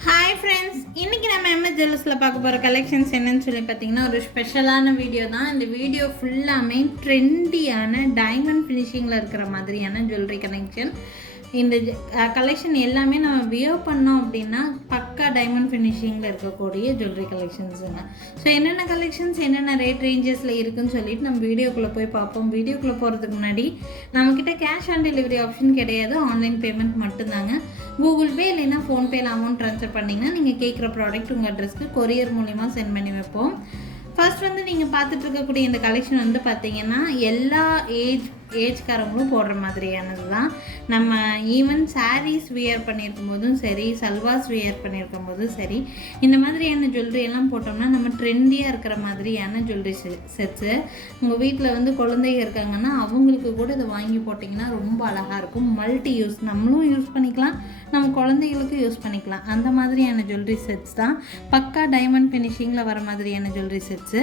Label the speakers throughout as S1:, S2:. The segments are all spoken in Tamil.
S1: ஹாய் ஃப்ரெண்ட்ஸ் இன்னைக்கு நம்ம எம்எஸ் ஜுவல்ஸில் பார்க்க போகிற கலெக்ஷன்ஸ் என்னன்னு சொல்லி பார்த்தீங்கன்னா ஒரு ஸ்பெஷலான வீடியோ தான். இந்த வீடியோ ஃபுல்லாமே ட்ரெண்டியான டைமண்ட் ஃபினிஷிங்கில் இருக்கிற மாதிரியான ஜுவல்லரி கலெக்ஷன் இந்த கலெக்ஷன் எல்லாமே நம்ம வியோ பண்ணோம் அப்படின்னா பக்கா டைமண்ட் ஃபினிஷிங்கில் இருக்கக்கூடிய ஜுவல்லரி கலெக்ஷன்ஸுங்க ஸோ என்னென்ன கலெக்ஷன்ஸ் என்னென்ன ரேட் ரேஞ்சஸில் இருக்குதுன்னு சொல்லிட்டு நம்ம வீடியோக்குள்ளே போய் பார்ப்போம். வீடியோக்குள்ளே போகிறதுக்கு முன்னாடி நம்மக்கிட்ட கேஷ் ஆன் டெலிவரி ஆப்ஷன் கிடையாது. ஆன்லைன் பேமெண்ட் மட்டும்தாங்க. கூகுள் பே இல்லைன்னா ஃபோன்பேயில் அமௌண்ட் ட்ரான்ஸ்ஃபர் பண்ணிங்கன்னா நீங்கள் கேட்குற ப்ராடக்ட் உங்கள் அட்ரஸ்க்கு கொரியர் மூலிமா சென்ட் பண்ணி வைப்போம். ஃபர்ஸ்ட் வந்து நீங்கள் பார்த்துட்டு இருக்கக்கூடிய இந்த கலெக்ஷன் வந்து பார்த்தீங்கன்னா எல்லா ஏஜ் ஏஜ்காரங்களும் போடுற மாதிரியானது தான் நம்ம ஈவன் சாரீஸ் வியர் பண்ணியிருக்கும் போதும் சரி சல்வாஸ் வியர் பண்ணியிருக்கும் போதும் சரி இந்த மாதிரியான ஜுவல்லரி எல்லாம் போட்டோம்னா நம்ம ட்ரெண்டியாக இருக்கிற மாதிரியான ஜுவல்லரி செட்ஸு உங்கள் வீட்டில் வந்து குழந்தைங்க இருக்காங்கன்னா அவங்களுக்கு கூட இதை வாங்கி போட்டிங்கன்னா ரொம்ப அழகாக இருக்கும். மல்டி யூஸ் நம்மளும் யூஸ் பண்ணிக்கலாம் நம்ம குழந்தைகளுக்கும் யூஸ் பண்ணிக்கலாம். அந்த மாதிரியான ஜுவல்லரி செட்ஸ் தான். பக்கா டைமண்ட் ஃபினிஷிங்கில் வர மாதிரியான ஜுவல்லரி செட்ஸு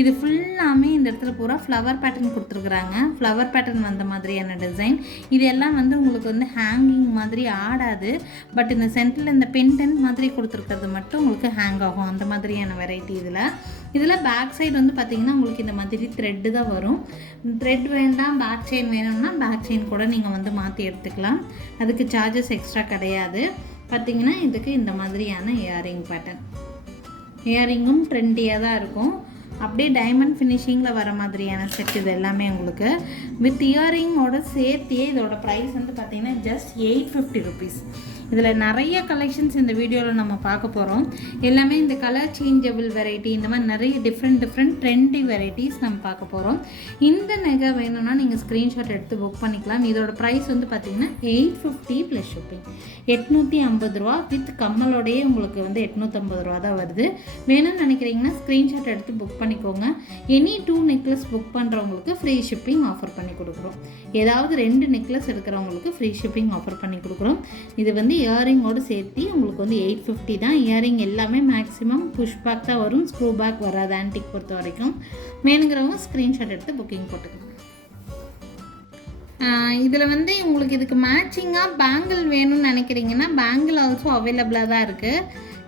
S1: இது ஃபுல்லாமே இந்த இடத்துல பூரா ஃப்ளவர் பேட்டர்ன் கொடுத்துருக்குறாங்க. ஃப்ளவர் பேட்டர்ன் வந்த மாதிரியான டிசைன் இது எல்லாம் வந்து உங்களுக்கு வந்து ஹேங்கிங் மாதிரி ஆடாது. பட் இந்த சென்டரில் இந்த பென்டென்ட் மாதிரி கொடுத்துருக்கிறது மட்டும் உங்களுக்கு ஹேங் ஆகும். அந்த மாதிரியான வெரைட்டி இதில். இதில் பேக் சைடு வந்து பார்த்திங்கன்னா உங்களுக்கு இந்த மாதிரி த்ரெட்டு தான் வரும். த்ரெட் வேண்டாம் பேக் செயின் வேணும்னா பேக் செயின் கூட நீங்கள் வந்து மாற்றி எடுத்துக்கலாம். அதுக்கு சார்ஜஸ் எக்ஸ்ட்ரா கிடையாது. பார்த்திங்கன்னா இதுக்கு இந்த மாதிரியான இயரிங் பேட்டர்ன் இயரிங்கும் ட்ரெண்டியாக தான் இருக்கும். அப்படியே டைமண்ட் ஃபினிஷிங்கில் வர மாதிரியான செட் இது எல்லாமே உங்களுக்கு. வித் இயரிங்கோட சேர்த்தியே இதோட ப்ரைஸ் வந்து பார்த்தீங்கன்னா ஜஸ்ட் எயிட் ஃபிஃப்டி ருபீஸ் இதில் நிறைய கலெக்ஷன்ஸ் இந்த வீடியோவில் நம்ம பார்க்க போகிறோம் எல்லாமே இந்த கலர் சேஞ்சபிள் வெரைட்டி இந்த மாதிரி நிறைய டிஃப்ரெண்ட் டிஃப்ரெண்ட் ட்ரெண்டி வெரைட்டிஸ் நம்ம பார்க்க போகிறோம் இந்த நகை வேணும்னா நீங்கள் ஸ்க்ரீன்ஷாட் எடுத்து புக் பண்ணிக்கலாம். இதோட ப்ரைஸ் வந்து பார்த்தீங்கன்னா எயிட் ஃபிஃப்டி ப்ளஸ் ஷிப்பிங் எட்நூற்றி ஐம்பது ரூபா வித் கம்மலோடையே உங்களுக்கு வந்து எட்நூற்றம்பது ரூபா தான் வருது. வேணும்னு நினைக்கிறீங்கன்னா ஸ்க்ரீன்ஷாட் எடுத்து புக் பண்ணிக்கோங்க. எனி டூ நெக்லஸ் புக் பண்ணுறவங்களுக்கு ஃப்ரீ ஷிப்பிங் ஆஃபர் பண்ணி கொடுக்குறோம். ஏதாவது ரெண்டு நெக்லஸ் எடுக்கிறவங்களுக்கு ஃப்ரீ ஷிப்பிங் ஆஃபர் பண்ணி கொடுக்குறோம். இது வந்து இயரிங்கோடு சேர்த்து உங்களுக்கு வந்து எயிட் ஃபிஃப்டி தான். இயரிங் எல்லாமே மேக்ஸிமம் புஷ் பேக் தான் வரும். ஸ்க்ரூ பேக் வராது ஆன்டிக் பொறுத்த வரைக்கும். வேணுங்கிறவங்க ஸ்க்ரீன்ஷாட் எடுத்து புக்கிங் போட்டுக்கோங்க. இதில் வந்து உங்களுக்கு இதுக்கு மேட்சிங்காக பேங்கிள் வேணும்னு நினைக்கிறீங்கன்னா பேங்கிள் ஆல்சோ அவைலபிளாக தான் இருக்குது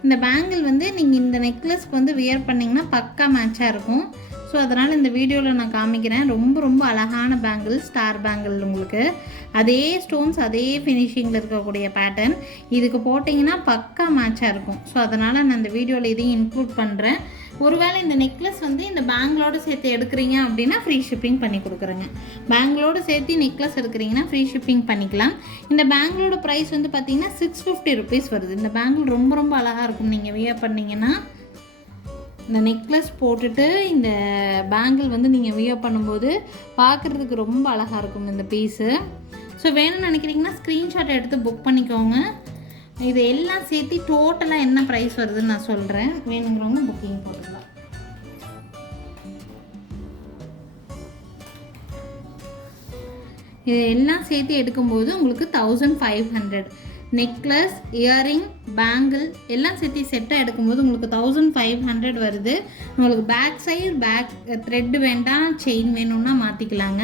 S1: இந்த பேங்கிள் வந்து நீங்கள் இந்த நெக்லஸ்க்கு வந்து வியர் பண்ணிங்கன்னா பக்கா மேட்சாக இருக்கும். ஸோ அதனால் இந்த வீடியோவில் நான் காமிக்கிறேன். ரொம்ப ரொம்ப அழகான பேங்கிள் ஸ்டார் பேங்கிள் உங்களுக்கு. அதே ஸ்டோன்ஸ் அதே ஃபினிஷிங்கில் இருக்கக்கூடிய பேட்டர்ன் இதுக்கு போட்டிங்கன்னா பக்கா மேட்சாக இருக்கும். ஸோ அதனால் நான் இந்த வீடியோவில் இதையும் இன்க்ளூட் பண்ணுறேன் ஒருவேளை இந்த நெக்லஸ் வந்து இந்த பேங்கிளோடு சேர்த்து எடுக்கிறீங்க அப்படின்னா ஃப்ரீ ஷிப்பிங் பண்ணி கொடுக்குறேங்க. பேங்கிளோடு சேர்த்து நெக்லஸ் எடுக்கிறீங்கன்னா ஃப்ரீ ஷிப்பிங் பண்ணிக்கலாம். இந்த பேங்கிளோட ப்ரைஸ் வந்து பார்த்தீங்கன்னா சிக்ஸ் ஃபிஃப்டி ருபீஸ் வருது. இந்த பேங்கிள் ரொம்ப ரொம்ப அழகாக இருக்கும். நீங்கள் வியர் பண்ணிங்கன்னா இந்த நெக்லஸ் போட்டுட்டு இந்த பேங்கிள் வந்து நீங்கள் வியர் பண்ணும்போது பார்க்குறதுக்கு ரொம்ப அழகாக இருக்கும் இந்த பீஸு ஸோ வேணும்னு நினைக்கிறீங்கன்னா ஸ்க்ரீன்ஷாட் எடுத்து புக் பண்ணிக்கோங்க. இது எல்லாம் சேர்த்து டோட்டலாக என்ன ப்ரைஸ் வருதுன்னு நான் சொல்கிறேன் வேணுங்கிறவங்க புக்கிங் போட்டுக்கலாம். இது எல்லாம் சேர்த்து எடுக்கும்போது உங்களுக்கு thousand five hundred necklace earring bangle எல்லாம் சேர்த்து செட்டாக எடுக்கும்போது உங்களுக்கு தௌசண்ட் ஃபைவ் ஹண்ட்ரட் வருது. உங்களுக்கு பேக் சைடு பேக் த்ரெட் வேண்டாம் செயின் வேணும்னா மாற்றிக்கலாங்க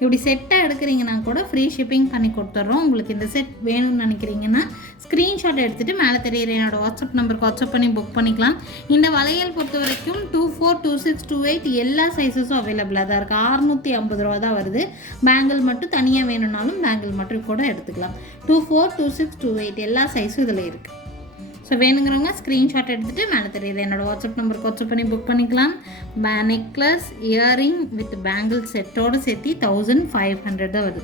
S1: இப்படி செட்டாக எடுக்கிறீங்கன்னா கூட ஃப்ரீ ஷிப்பிங் பண்ணி கொடுத்துட்றோம் உங்களுக்கு இந்த செட் வேணும்னு நினைக்கிறீங்கன்னா ஸ்க்ரீன்ஷாட் எடுத்துகிட்டு மேலே தெரியுற என்னோட வாட்ஸ்அப் நம்பருக்கு வாட்ஸ்அப் பண்ணி புக் பண்ணிக்கலாம். இந்த வளையல் பொறுத்த வரைக்கும் two four two six two eight எல்லா சைஸஸும் அவைலபிளாக தான் இருக்குது அறுநூற்றி ஐம்பது ரூபா தான் வருது. பேங்கிள் மட்டும் தனியாக வேணும்னாலும் பேங்கிள் மட்டும் கூட எடுத்துக்கலாம். Two four two six two eight எல்லா சைஸும் இதில் இருக்குது ஸோ வேணுங்கிறவங்க ஸ்க்ரீன்ஷாட் எடுத்துகிட்டு மேலே தெரியுது. என்னோடய வாட்ஸ்அப் நம்பருக்கு வாட்ஸ்அப் பண்ணி புக் பண்ணிக்கலாம். பே நெக்லஸ் இயரிங் வித் பேங்கிள் செட்டோடு சேர்த்து தௌசண்ட் ஃபைவ் ஹண்ட்ரட் தான் வருது.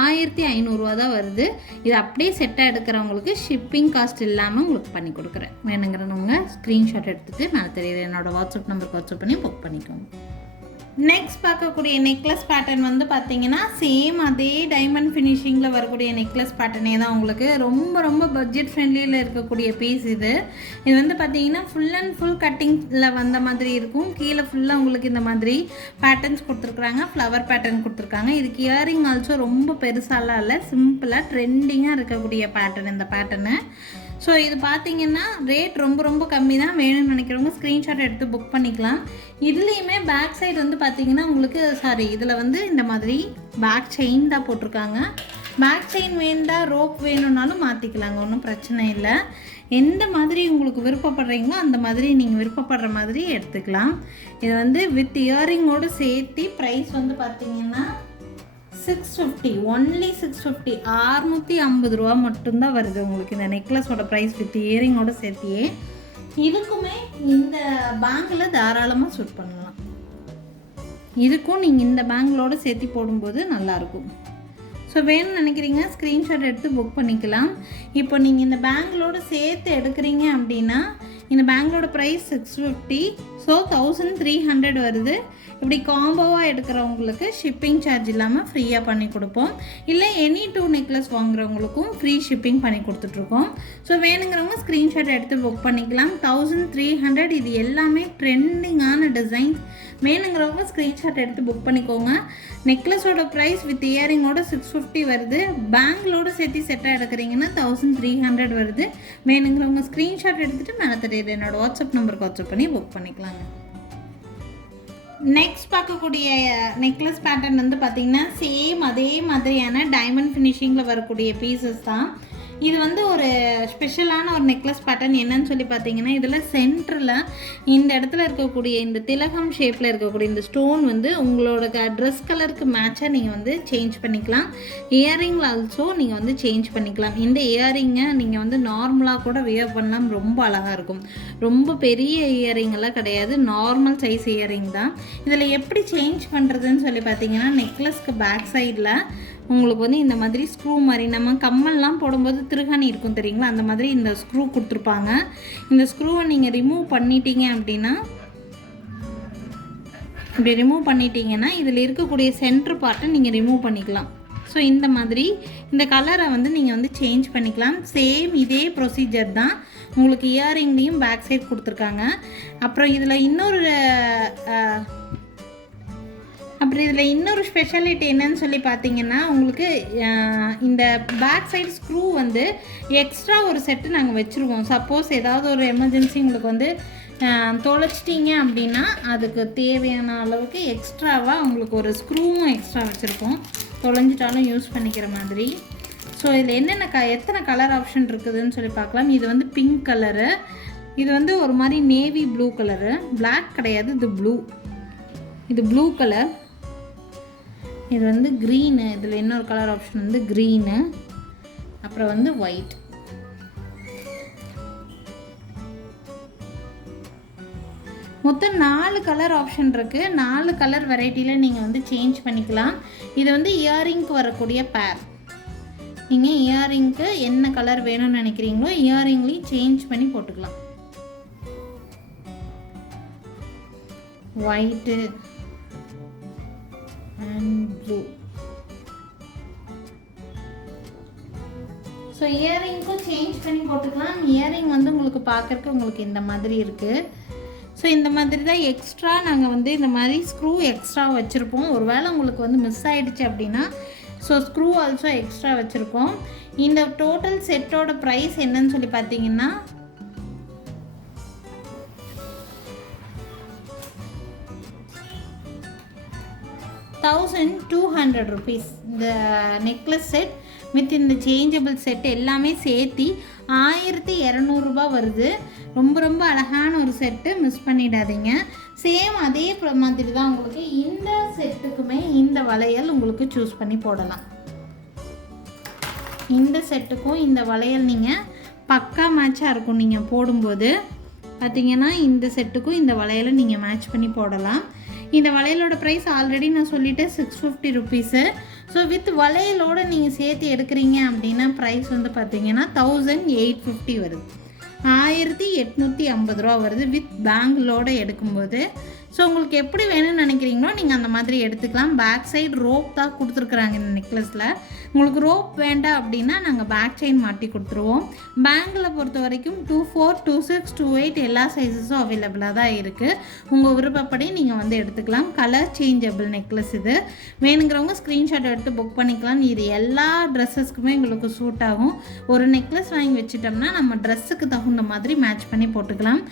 S1: ஆயிரத்தி ஐநூறுரூவா தான் வருது. இது அப்படியே செட்டாக எடுக்கிறவங்களுக்கு ஷிப்பிங் காஸ்ட் இல்லாமல் உங்களுக்கு பண்ணி கொடுக்குறேன். வேணுங்கிறவங்க ஸ்க்ரீன்ஷாட் எடுத்துகிட்டு மேலே தெரியுது. என்னோடய வாட்ஸ்அப் நம்பருக்கு வாட்ஸ்அப் பண்ணி புக் பண்ணிக்கோங்க. நெக்ஸ்ட் பார்க்கக்கூடிய நெக்லஸ் பேட்டர்ன் வந்து பார்த்தீங்கன்னா சேம் அதே டைமண்ட் ஃபினிஷிங்கில் வரக்கூடிய நெக்லஸ் பேட்டர்னே தான் உங்களுக்கு. ரொம்ப ரொம்ப பட்ஜெட் ஃப்ரெண்ட்லியில் இருக்கக்கூடிய பீஸ் இது. இது வந்து பார்த்தீங்கன்னா ஃபுல் அண்ட் ஃபுல் கட்டிங்கில் வந்த மாதிரி இருக்கும். கீழே ஃபுல்லாக உங்களுக்கு இந்த மாதிரி பேட்டர்ன்ஸ் கொடுத்துருக்குறாங்க. ஃப்ளவர் பேட்டர்ன் கொடுத்துருக்காங்க. இதுக்கு இயரிங் ஆல்சோ ரொம்ப பெருசாலாம் இல்லை. சிம்பிளாக ட்ரெண்டிங்காக இருக்கக்கூடிய பேட்டர்ன் இந்த பேட்டர்னு ஸோ இது பார்த்தீங்கன்னா ரேட் ரொம்ப ரொம்ப கம்மி தான் வேணும்னு நினைக்கிறவங்க ஸ்க்ரீன்ஷாட் எடுத்து புக் பண்ணிக்கலாம். இதுலேயுமே பேக் சைடு வந்து பார்த்தீங்கன்னா உங்களுக்கு சாரி இதில் வந்து இந்த மாதிரி பேக் செயின் தான் போட்டிருக்காங்க. பேக் செயின் வேண்டாம் ரோப் வேணும்னாலும் மாற்றிக்கலாங்க ஒன்றும் பிரச்சனை இல்லை. எந்த மாதிரி உங்களுக்கு விருப்பப்படுறீங்களோ அந்த மாதிரி நீங்கள் விருப்பப்படுற மாதிரி எடுத்துக்கலாம். இது வந்து வித் இயரிங்கோடு சேர்த்து ப்ரைஸ் வந்து பார்த்தீங்கன்னா six fifty only six fifty அறுநூற்றி ஐம்பது ரூபா மட்டும்தான் வருது உங்களுக்கு. இந்த நெக்லஸோட ப்ரைஸ் வித் இயரிங்கோட சேர்த்தியே. இதுக்குமே இந்த பேங்கில் தாராளமாக சூட் பண்ணலாம். இதுக்கும் நீங்கள் இந்த பேங்கிலோட சேர்த்து போடும்போது நல்லாயிருக்கும். ஸோ வேணும்னு நினைக்கிறீங்க ஸ்க்ரீன்ஷாட் எடுத்து புக் பண்ணிக்கலாம். இப்போ நீங்கள் இந்த பேங்கிலோட சேர்த்து எடுக்கிறீங்க அப்படின்னா இந்த பேங்களோட price six fifty so thousand three hundred வருது. இப்படி காம்போவாக எடுக்கிறவங்களுக்கு ஷிப்பிங் சார்ஜ் இல்லாமல் ஃப்ரீயாக பண்ணி கொடுப்போம். இல்லை எனி டூ நெக்லஸ் வாங்குறவங்களுக்கும் ஃப்ரீ ஷிப்பிங் பண்ணி கொடுத்துட்ருக்கோம். ஸோ வேணுங்கிறவங்க ஸ்க்ரீன்ஷாட் எடுத்து புக் பண்ணிக்கலாம். தௌசண்ட் த்ரீ ஹண்ட்ரட் இது எல்லாமே ட்ரெண்டிங்கான டிசைன்ஸ் வேணுங்கிறவங்க ஸ்க்ரீன்ஷாட் எடுத்து புக் பண்ணிக்கோங்க. நெக்லஸோட ப்ரைஸ் வித் இயரிங்கோட சிக்ஸ் ஃபிஃப்டி வருது. பேங்கிலோட சேர்த்து செட்டாக எடுக்கிறீங்கன்னா தௌசண்ட் த்ரீ ஹண்ட்ரட் வருது. வேணுங்கிறவங்க ஸ்க்ரீன்ஷாட் எடுத்துகிட்டு மேலே தெரியுது என்னோட வாட்ஸ்அப் நம்பருக்கு வாட்ஸ்அப் பண்ணி புக் பண்ணிக்கலாங்க. நெக்ஸ்ட் பார்க்கக்கூடிய நெக்லஸ் பேட்டர்ன் வந்து பார்த்திங்கன்னா சேம் அதே மாதிரியான டைமண்ட் ஃபினிஷிங்கில் வரக்கூடிய பீசஸ் தான். இது வந்து ஒரு ஸ்பெஷலான ஒரு நெக்லஸ் பேட்டர்ன் என்னன்னு சொல்லி பார்த்தீங்கன்னா இதில் சென்டரில் இந்த இடத்துல இருக்கக்கூடிய இந்த திலகம் ஷேப்பில் இருக்கக்கூடிய இந்த ஸ்டோன் வந்து உங்களோட ட்ரெஸ் கலருக்கு மேட்சாக நீங்கள் வந்து சேஞ்ச் பண்ணிக்கலாம். இயரிங்கில் ஆல்சோ நீங்கள் வந்து சேஞ்ச் பண்ணிக்கலாம். இந்த இயரிங்கை நீங்கள் வந்து நார்மலாக கூட வியர் பண்ணலாம். ரொம்ப அழகாக இருக்கும். ரொம்ப பெரிய இயரிங்கெல்லாம் கிடையாது. நார்மல் சைஸ் இயரிங் தான். இதில் எப்படி சேஞ்ச் பண்ணுறதுன்னு சொல்லி பார்த்தீங்கன்னா நெக்லஸ்க்கு பேக் சைடில் உங்களுக்கு வந்து இந்த மாதிரி ஸ்க்ரூ மாதிரி நம்ம கம்மல்லாம் போடும்போது திருகாணி இருக்கும் தெரியுங்களா? அந்த மாதிரி இந்த ஸ்க்ரூ கொடுத்துருப்பாங்க. இந்த ஸ்க்ரூவை நீங்கள் ரிமூவ் பண்ணிட்டீங்க அப்படின்னா இப்படி ரிமூவ் பண்ணிட்டீங்கன்னா இதில் இருக்கக்கூடிய சென்ட்ரு பார்ட்டை நீங்கள் ரிமூவ் பண்ணிக்கலாம். ஸோ இந்த மாதிரி இந்த கலரை வந்து நீங்கள் வந்து சேஞ்ச் பண்ணிக்கலாம். சேம் இதே ப்ரொசீஜர் தான் உங்களுக்கு இயரிங்லேயும் பேக் சைட் கொடுத்துருக்காங்க. அப்புறம் இதில் இன்னொரு அப்புறம் இதில் இன்னொரு ஸ்பெஷாலிட்டி என்னன்னு சொல்லி பார்த்தீங்கன்னா உங்களுக்கு இந்த பேக் சைடு ஸ்க்ரூ வந்து எக்ஸ்ட்ரா ஒரு செட்டு நாங்கள் வச்சுருவோம். சப்போஸ் ஏதாவது ஒரு எமர்ஜென்சி உங்களுக்கு வந்து தொலைச்சிட்டிங்க அப்படின்னா அதுக்கு தேவையான அளவுக்கு எக்ஸ்ட்ராவாக உங்களுக்கு ஒரு ஸ்க்ரூவும் எக்ஸ்ட்ரா வச்சுருக்கோம் தொலைஞ்சிட்டாலும் யூஸ் பண்ணிக்கிற மாதிரி. ஸோ இதில் என்னென்ன க எத்தனை கலர் ஆப்ஷன் இருக்குதுன்னு சொல்லி பார்க்கலாம் இது வந்து பிங்க் கலரு இது வந்து ஒரு மாதிரி நேவி ப்ளூ கலரு பிளாக் கிடையாது இது ப்ளூ இது ப்ளூ கலர் இது வந்து க்ரீனு இதில் இன்னொரு கலர் ஆப்ஷன் வந்து க்ரீனு அப்புறம் வந்து ஒயிட் மொத்தம் நாலு கலர் ஆப்ஷன் இருக்குது நாலு கலர் வெரைட்டியில் நீங்கள் வந்து சேஞ்ச் பண்ணிக்கலாம். இது வந்து இயரிங்க்கு வரக்கூடிய பேர் நீங்கள் இயரிங்க்கு என்ன கலர் வேணும்னு நினைக்கிறீங்களோ இயரிங்லேயும் சேஞ்ச் பண்ணி போட்டுக்கலாம். ஒயிட்டு அண்ட் ப்ளூ ஸோ இயரிங்க்கும் சேஞ்ச் பண்ணி போட்டுக்கலாம். இயரிங் வந்து உங்களுக்கு பார்க்கறக்கு உங்களுக்கு இந்த மாதிரி இருக்குது ஸோ இந்த மாதிரி தான் எக்ஸ்ட்ரா நாங்கள் வந்து இந்த மாதிரி ஸ்க்ரூ எக்ஸ்ட்ரா வச்சுருப்போம். ஒரு வேளை உங்களுக்கு வந்து மிஸ் ஆகிடுச்சு அப்படின்னா ஸோ ஸ்க்ரூ ஆல்சோ எக்ஸ்ட்ரா வச்சுருக்கோம். இந்த டோட்டல் செட்டோட ப்ரைஸ் என்னன்னு சொல்லி பார்த்தீங்கன்னா தௌசண்ட் டூ ஹண்ட்ரட் ருபீஸ் இந்த நெக்லஸ் செட் வித் இந்த சேஞ்சபிள் செட் எல்லாமே சேர்த்தி ஆயிரத்தி இரநூறுபா வருது. ரொம்ப ரொம்ப அழகான ஒரு செட்டு மிஸ் பண்ணிடாதீங்க. சேம் அதே மாதிரி தான் உங்களுக்கு இந்த செட்டுக்குமே இந்த வளையல் உங்களுக்கு சூஸ் பண்ணி போடலாம். இந்த செட்டுக்கும் இந்த வளையல் நீங்கள் பக்கா மேட்சாக இருக்கும் நீங்கள் போடும்போது. பார்த்தீங்கன்னா இந்த செட்டுக்கும் இந்த வளையலை நீங்கள் மேட்ச் பண்ணி போடலாம். இந்த வளையலோட ப்ரைஸ் ஆல்ரெடி நான் சொல்லிட்டேன் six fifty rupees so with வளையலோடு நீங்கள் சேர்த்து எடுக்கிறீங்க அப்படின்னா ப்ரைஸ் வந்து பார்த்தீங்கன்னா தௌசண்ட் எயிட் ஃபிஃப்டி வருது. ஆயிரத்தி எட்நூற்றி ஐம்பது ரூபா வருது வித் பேங்கிளோட எடுக்கும்போது. ஸோ உங்களுக்கு எப்படி வேணும்னு நினைக்கிறீங்களோ நீங்கள் அந்த மாதிரி எடுத்துக்கலாம். பேக் சைடு ரோப் தான் கொடுத்துருக்குறாங்க இந்த நெக்லஸில் உங்களுக்கு ரோப் வேண்டாம் அப்படின்னா நாங்கள் பேக் செயின் மாட்டி கொடுத்துருவோம். பேங்கில் பொறுத்த வரைக்கும் two four two six two eight எல்லா சைஸஸும் அவைலபிளாக தான் இருக்குது உங்கள் விருப்பப்படி நீங்கள் வந்து எடுத்துக்கலாம். கலர் சேஞ்சபிள் நெக்லஸ் இது. வேணுங்கிறவங்க ஸ்க்ரீன்ஷாட் எடுத்து புக் பண்ணிக்கலாம். இது எல்லா ட்ரெஸ்ஸஸ்க்குமே உங்களுக்கு சூட் ஆகும். ஒரு நெக்லஸ் வாங்கி வச்சிட்டோம்னா நம்ம ட்ரெஸ்ஸுக்கு தகுந்த மாதிரி மேட்ச் பண்ணி போட்டுக்கலாம்.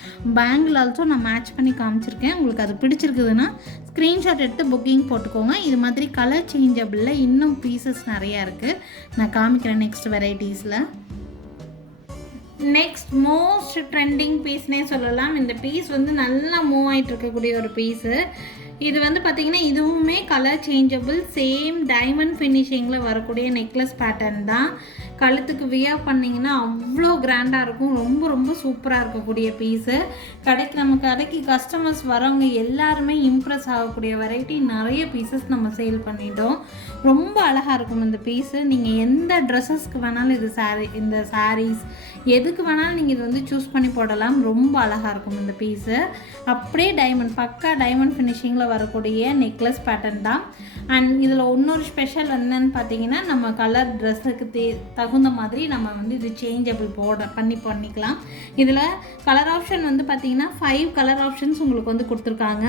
S1: பேங்கில் ஆல்சோ நான் மேட்ச் பண்ணி காமிச்சிருக்கேன். உங்களுக்கு அது அது பிடிச்சிருக்குதுன்னா ஸ்க்ரீன்ஷாட் எடுத்து புக்கிங் போட்டுக்கோங்க. இது மாதிரி கலர் சேஞ்சபிளில் இன்னும் பீசஸ் நிறையா இருக்குது நான் காமிக்கிறேன் நெக்ஸ்ட் வெரைட்டிஸில் நெக்ஸ்ட் மோஸ்ட் ட்ரெண்டிங் பீஸ்னே சொல்லலாம். இந்த பீஸ் வந்து நல்லா மூவ் ஆகிட்டு இருக்கக்கூடிய ஒரு பீஸு இது வந்து பார்த்திங்கன்னா இதுவுமே கலர் சேஞ்சபிள் சேம் டைமண்ட் ஃபினிஷிங்கில் வரக்கூடிய நெக்லஸ் பேட்டர்ன் தான். கழுத்துக்கு வியா பண்ணிங்கன்னா அவ்வளோ கிராண்டாக இருக்கும். ரொம்ப ரொம்ப சூப்பராக இருக்கக்கூடிய பீஸு கடைக்கு நம்ம கடைக்கு கஸ்டமர்ஸ் வரவங்க எல்லாருமே இம்ப்ரெஸ் ஆகக்கூடிய வெரைட்டி நிறைய பீசஸ் நம்ம சேல் பண்ணிட்டோம். ரொம்ப அழகாக இருக்கும் இந்த பீஸு நீங்கள் எந்த ட்ரெஸ்ஸஸ்க்கு வேணாலும் இது சாரீ இந்த சாரீஸ் எதுக்கு வேணாலும் நீங்கள் இது வந்து சூஸ் பண்ணி போடலாம். ரொம்ப அழகாக இருக்கும் இந்த பீஸு அப்படியே டைமண்ட் பக்கா டைமண்ட் ஃபினிஷிங்கில் வரக்கூடிய நெக்லஸ் பேட்டர்ன் தான். அண்ட் இதில் இன்னொரு ஸ்பெஷல் என்னன்னு பார்த்தீங்கன்னா நம்ம கலர் ட்ரெஸ்ஸுக்கு தே தகுந்த மாதிரி நம்ம வந்து இது சேஞ்சபிள் போட பண்ணி பண்ணிக்கலாம். இதில் கலர் ஆப்ஷன் வந்து பார்த்தீங்கன்னா ஃபைவ் கலர் ஆப்ஷன்ஸ் உங்களுக்கு வந்து கொடுத்துருக்காங்க.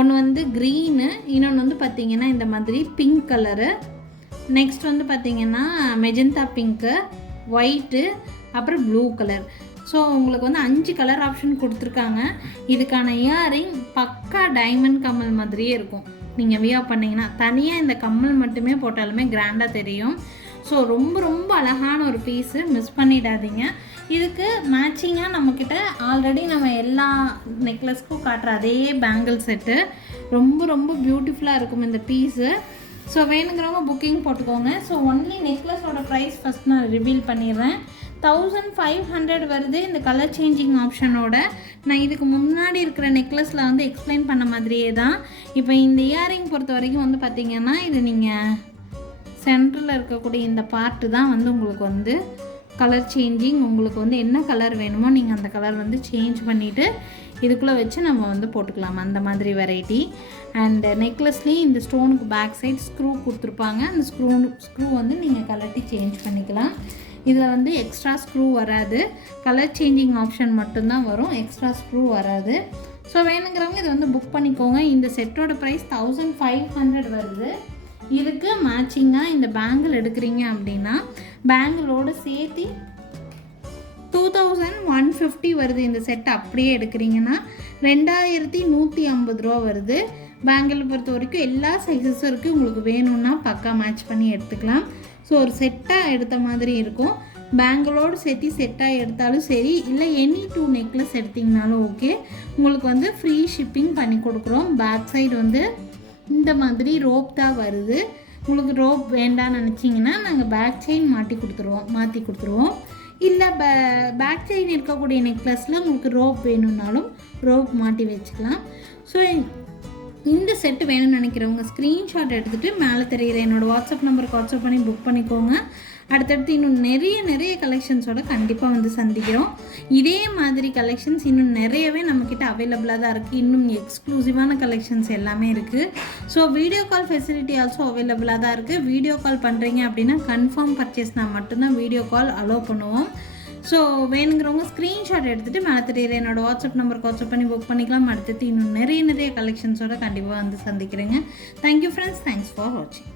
S1: ஒன்று வந்து க்ரீனு இன்னொன்று வந்து பார்த்தீங்கன்னா இந்த மாதிரி பிங்க் கலரு நெக்ஸ்ட் வந்து பார்த்தீங்கன்னா மெஜந்தா பிங்க்கு ஒயிட்டு அப்புறம் ப்ளூ கலர் ஸோ உங்களுக்கு வந்து அஞ்சு கலர் ஆப்ஷன் கொடுத்துருக்காங்க. இதுக்கான இயரிங் பக்கா டைமண்ட் கம்மல் மாதிரியே இருக்கும். நீங்கள் வியா பண்ணிங்கன்னா தனியாக இந்த கம்மல் மட்டுமே போட்டாலுமே கிராண்டாக தெரியும். ஸோ ரொம்ப ரொம்ப அழகான ஒரு பீஸு மிஸ் பண்ணிடாதீங்க. இதுக்கு மேட்சிங்காக நம்மக்கிட்ட ஆல்ரெடி நம்ம எல்லா நெக்லஸ்க்கும் காட்டுற அதே பேங்கிள் செட்டு ரொம்ப ரொம்ப பியூட்டிஃபுல்லாக இருக்கும் இந்த பீஸு ஸோ வேணுங்கிறவங்க புக்கிங் போட்டுக்கோங்க. ஸோ ஒன்லி நெக்லஸோட ப்ரைஸ் ஃபஸ்ட் நான் ரிவீல் பண்ணிடுறேன். தௌசண்ட் ஃபைவ் ஹண்ட்ரட் வருது. இந்த கலர் சேஞ்சிங் ஆப்ஷனோட நான் இதுக்கு முன்னாடி இருக்கிற நெக்லஸில் வந்து எக்ஸ்பிளைன் பண்ண மாதிரியே தான் இப்போ இந்த இயரிங் பொறுத்த வரைக்கும் வந்து பார்த்திங்கன்னா இது நீங்கள் சென்டரில் இருக்கக்கூடிய இந்த பார்ட்டு தான் வந்து உங்களுக்கு வந்து கலர் சேஞ்சிங் உங்களுக்கு வந்து என்ன கலர் வேணுமோ நீங்கள் அந்த கலர் வந்து சேஞ்ச் பண்ணிவிட்டு இதுக்குள்ளே வச்சு நம்ம வந்து போட்டுக்கலாம். அந்த மாதிரி வெரைட்டி அண்ட் நெக்லஸ்லேயும் இந்த ஸ்டோனுக்கு பேக் சைட் ஸ்க்ரூ கொடுத்துருப்பாங்க. அந்த ஸ்க்ரூ ஸ்க்ரூ வந்து நீங்கள் கலட்டி சேஞ்ச் பண்ணிக்கலாம். இதில் வந்து எக்ஸ்ட்ரா ஸ்க்ரூ வராது. கலர் சேஞ்சிங் ஆப்ஷன் மட்டும்தான் வரும். எக்ஸ்ட்ரா ஸ்க்ரூ வராது. ஸோ வேணுங்கிறவங்க இதை வந்து புக் பண்ணிக்கோங்க. இந்த செட்டோட ப்ரைஸ் தௌசண்ட் ஃபைவ் ஹண்ட்ரட் வருது. இதுக்கு மேட்சிங்காக இந்த பேங்கிள் எடுக்கிறீங்க அப்படின்னா பேங்கிளோடு சேர்த்து டூ தௌசண்ட் ஒன் ஃபிஃப்டி வருது. இந்த செட் அப்படியே எடுக்கிறீங்கன்னா ரெண்டாயிரத்தி நூற்றி ஐம்பது ரூபா வருது. பேங்கிள் பொறுத்த வரைக்கும் எல்லா சைஸஸும் இருக்குது உங்களுக்கு வேணும்னா பக்கா மேட்ச் பண்ணி எடுத்துக்கலாம். ஸோ ஒரு செட்டாக எடுத்த மாதிரி இருக்கும். பேங்கிளோடு சேர்த்து செட்டாக எடுத்தாலும் சரி இல்லை எனி டூ நெக்லஸ் எடுத்திங்கனாலும் ஓகே உங்களுக்கு வந்து ஃப்ரீ ஷிப்பிங் பண்ணி கொடுக்குறோம். பேக் சைடு வந்து இந்த மாதிரி ரோப் தான் வருது. உங்களுக்கு ரோப் வேண்டாம்னு நினச்சிங்கன்னா நாங்கள் பேக் செயின் மாட்டி கொடுத்துருவோம் மாற்றி கொடுத்துருவோம். இல்லை பே பேக் செயின் இருக்கக்கூடிய நெக்லஸில் உங்களுக்கு ரோப் வேணும்னாலும் ரோப் மாட்டி வச்சுக்கலாம். ஸோ இந்த செட்டு வேணும்னு நினைக்கிறவங்க ஸ்க்ரீன்ஷாட் எடுத்துகிட்டு மேலே தெரிகிற என்னோடய வாட்ஸ்அப் நம்பருக்கு வாட்ஸ்அப் பண்ணி புக் பண்ணிக்கோங்க. அடுத்தடுத்து இன்னும் நிறைய நிறைய கலெக்ஷன்ஸோட கண்டிப்பாக வந்து சந்திக்கிறோம். இதே மாதிரி கலெக்ஷன்ஸ் இன்னும் நிறையவே நம்மக்கிட்ட அவைலபிளாக தான் இருக்குது இன்னும் எக்ஸ்க்ளூசிவான கலெக்ஷன்ஸ் எல்லாமே இருக்குது so video call facility also அவைலபிளாக தான் இருக்குது வீடியோ கால் பண்ணுறீங்க அப்படின்னா கன்ஃபார்ம் பர்ச்சேஸ்னால் மட்டும்தான் வீடியோ கால் அலோவ் பண்ணுவோம். ஸோ வேணுங்கிறவங்க ஸ்க்ரீன்ஷாட் எடுத்துகிட்டு மேலே தெரியுற என்னோடய வாட்ஸ்அப் நம்பருக்கு வாட்ஸ்அப் பண்ணி புக் பண்ணிக்கலாம். அடுத்தது இன்னும் நிறைய நிறைய கலெக்ஷன்ஸோட கண்டிப்பாக வந்து சந்திக்கிறேங்க. Thank you friends thanks for வாட்சிங்